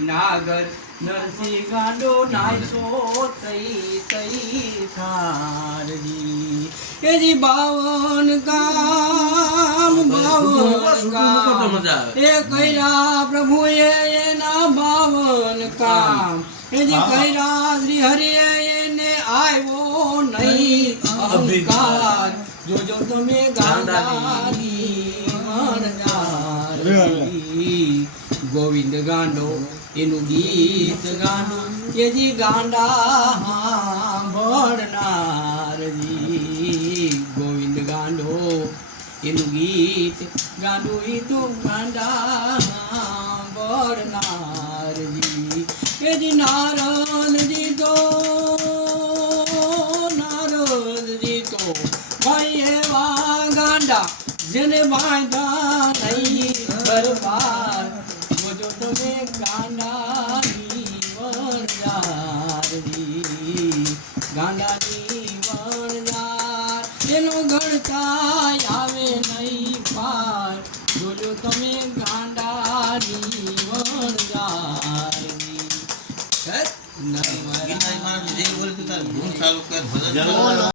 નાગર નરસિંહ ગાંડો નાચો તઈ તઈ થારજી એજી બાવન કામ એ કૈરા પ્રભુએ એના બાવન કામ એજી કૈરા શ્રી હરિએ એને આવ્યો નહીં અહંકાર જોજો તમે ગાંડાની મણજારી ગોવિંદ ગાંડો એનું ગીત ગાંડું એજી ગાંડા ભણનારજી ગોવિંદ ગાંડો એનું ગીત ગાંડું એ તો ગાંડા ભણનારજી એજી નારદજી તો ભાઈ એવા ગાંડા જેને બાંધા નહીં બરબાર જોજો તમે ગાંડાની વણજારી ગાંડાની વણજાર એનો ગણતા આવે નહીં પાર જોજો તમે ગાંડાની વણજારી